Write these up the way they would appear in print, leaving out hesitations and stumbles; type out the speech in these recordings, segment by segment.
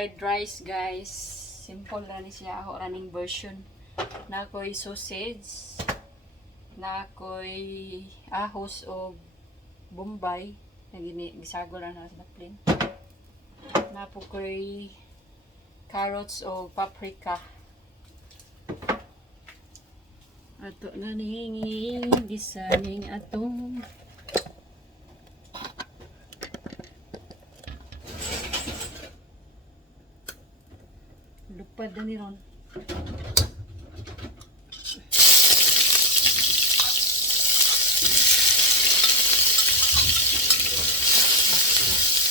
fried rice guys. Simple lang ni siya ako running version. Na ako'y sausage, na ako'y ahos o bombay, na gisago lang na sa plain. Na po ko'y carrots o paprika. Ato na ning gisaning atong lupad na ni ron.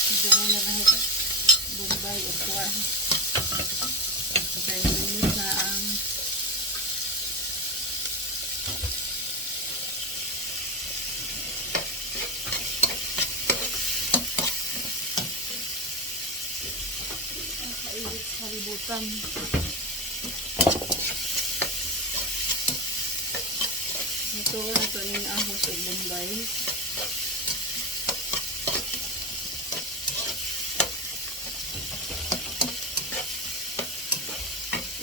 Ito mo na lang bombay o kuwan. Kaya minit na ang kainit sa ributan. Ito na ito yung ahos o bombay.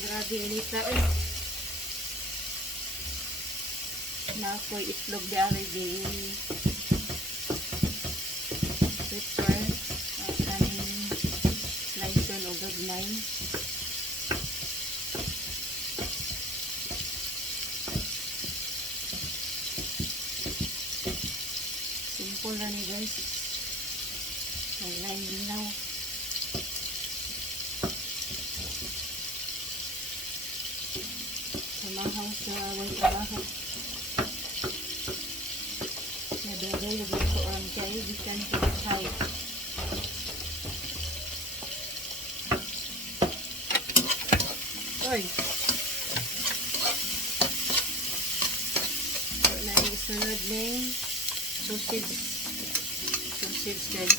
Grabe inita eh. Na ako'y itlog di already prepare at kaning slice o gagmay. Simple na ni guys. Wala yung linaw. Samahaw sa away trabaho. Nadagay yung gusto ang kayo. Gikan sa house. Oy! So, na yung sunod ng sausage guys.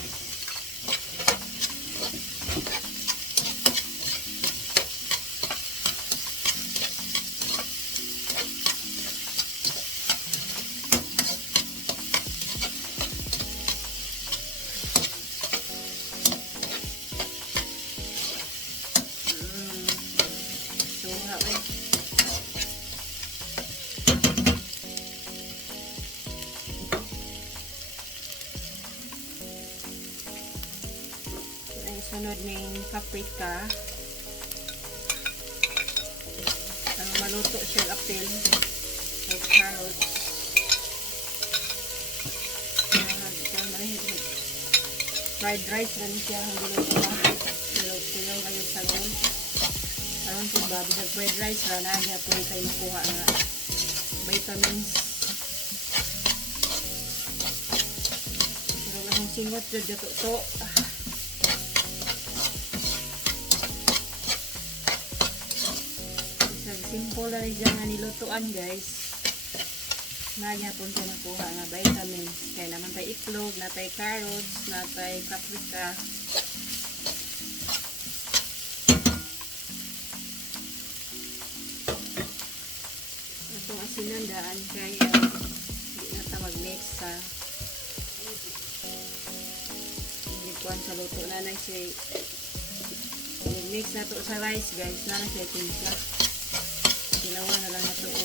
So, okay. Sunod ng paprika. Ang maluto siya apil o carrots. Fried rice na siya ang giluto lang. Tilaw kayo sa gawin. Karoon po ba, bisag fried rice ra na niya po tayo makuha nga vitamins. Pero lang singot dyan dito to. Simple na rin dyan nga nilutuan guys. Nanya po siya nakuha nga vitamins. Kaya naman tayo itlog, na tayo carrots, na tayo paprika. Itong asinandaan kaya hindi na ito mag-mix sa hindi kuhan sa luto na na siya. Mag-mix na ito sa rice guys. Na na siya timpla. Silawa na lang ito o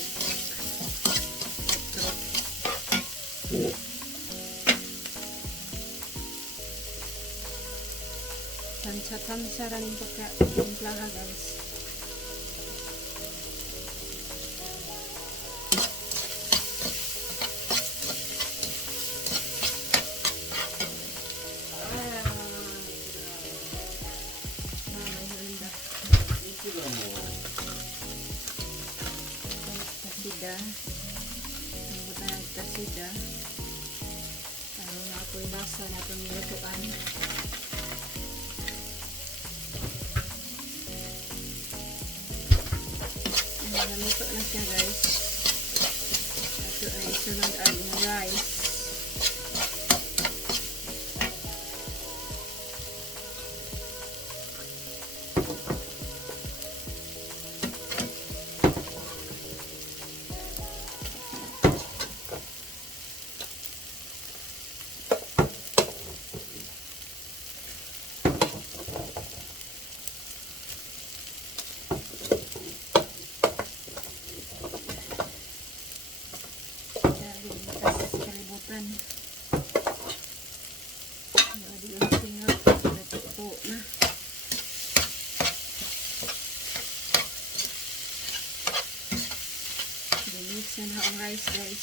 tansa rin yung pagka-timpla ha guys. Tasida ano na ako yung lasa na itong nilutuan. Naluto na siya guys. Ito ay sunod ang rice. kalimutan. Grabe yung singot. Natuto na. Mix na ang rice, guys.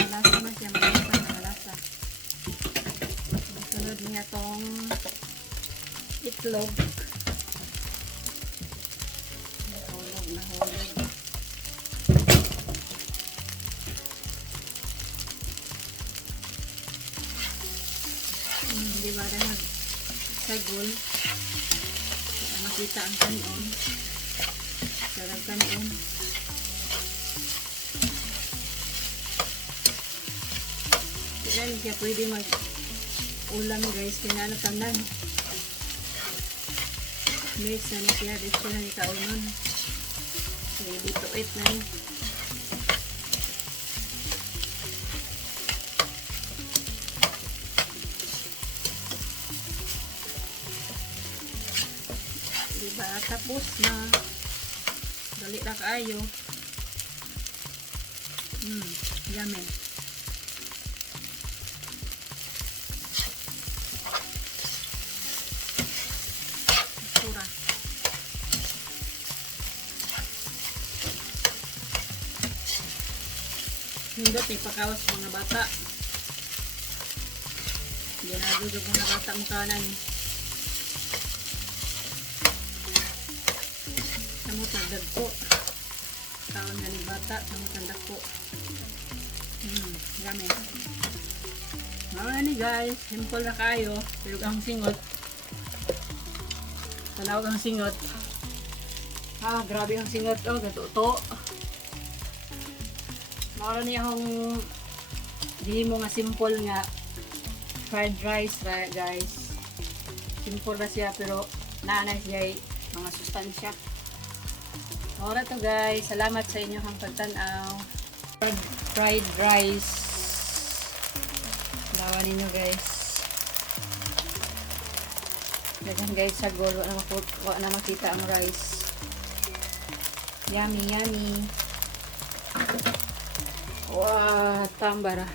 Malasa na siya, malasa. Sunod niya tong itlog. Nahulog. Di ba rin magsagol? Para makita ang kanon. Sarap kanon. Yan siya pwede mag-ulam, guys. Kinanatanan. Mix na ni siya. Dito na ni kaunon. Ready to eat na ni. Diba? Tapos na. Dali na kaayo. Yummy. Hindot ni pakawas mga bata. Ginagudog mga bata mo kanan. Samot nagdagko. Kaon na ni bata, samot nagdagko. Yummy. Mga ni guys, simple na kayo. Pero ang singot. Tanawag ang singot. Grabe ang singot. Gatuto. Mara niya akong di mo nga simple nga fried rice, guys. Simple na siya pero naanay siya mga sustansya. Mara to guys. Salamat sa inyo ang pagtanaw. Fried rice. Lawan ninyo guys. Dagan guys sa gol. Wala na makita ang rice. Yummy, yummy. Wah, tambara.